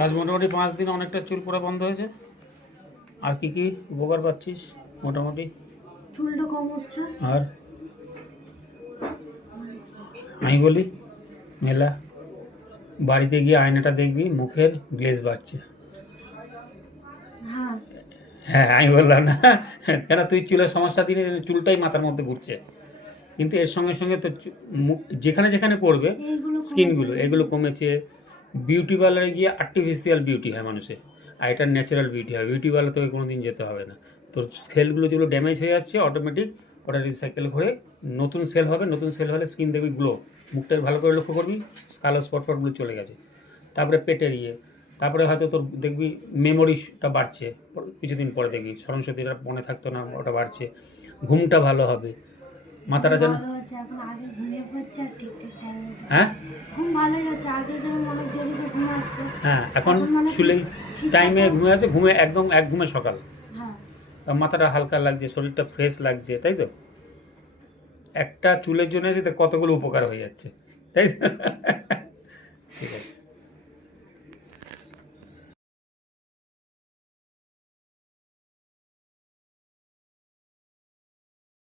আজ মোটামুটি 5 দিন অনেকটা চুল পড়া বন্ধ হয়েছে। আর কি কি উপকার পাচ্ছিস মোটামুটি? চুলটা কম হচ্ছে। আর আমি বলি মেলা বাড়িতে গিয়ে আয়নাটা দেখবি, মুখের গ্লেজ বাড়ছে। হ্যাঁ, হ্যাঁ, আমি বললাম না? কেন তুই চুলের সমস্যা দিলে চুলটাই মাথার মধ্যে ঘুরছে, কিন্তু এর সঙ্গে সঙ্গে তো মুখ যেখানে যেখানে পড়বে এইগুলো স্কিনগুলো এগুলো কমেছে। বিউটি পার্লারে গিয়ে আর্টিফিশিয়াল বিউটি হয় মানুষের, আর এটা ন্যাচারাল বিউটি হয়। বিউটি পার্লার তোকে কোনো দিন যেতে হবে না। তোর সেলগুলো যেগুলো ড্যামেজ হয়ে যাচ্ছে অটোমেটিক ওটা রিসাইকেল করে নতুন সেল হবে। নতুন সেল হলে স্কিন দেখবি গ্লো, মুখটা ভালো করে লক্ষ্য করবি, কালো স্পটগুলো চলে গেছে। তারপরে পেটের তারপরে হয়তো তোর দেখবি মেমোরিটা বাড়ছে, কিছুদিন পরে দেখবি স্মরণশক্তিটা মনে থাকতো না, ওটা বাড়ছে। ঘুমটা ভালো হবে, মাথাটা যেন ভালো হচ্ছে। এখন আগে ঘুমিয়ে পড়ছে আর ঠিকঠাক টাইমে হ্যাঁ ঘুম ভালোই হচ্ছে। আগে যেমন অনেক দেরিতে ঘুম আসতো, হ্যাঁ এখন মানে শুলেই ঠিক টাইমে মতো। ঘুমে আছে, ঘুমে একদম এক ঘুমে সকাল। হ্যাঁ, আর মাথাটা হালকা লাগছে, শরীরটা ফ্রেশ লাগছে, তাই তো? একটা চুলের জন্য যেতে কতগুলো উপকার হয়ে যাচ্ছে, তাই তো? ঠিক আছে।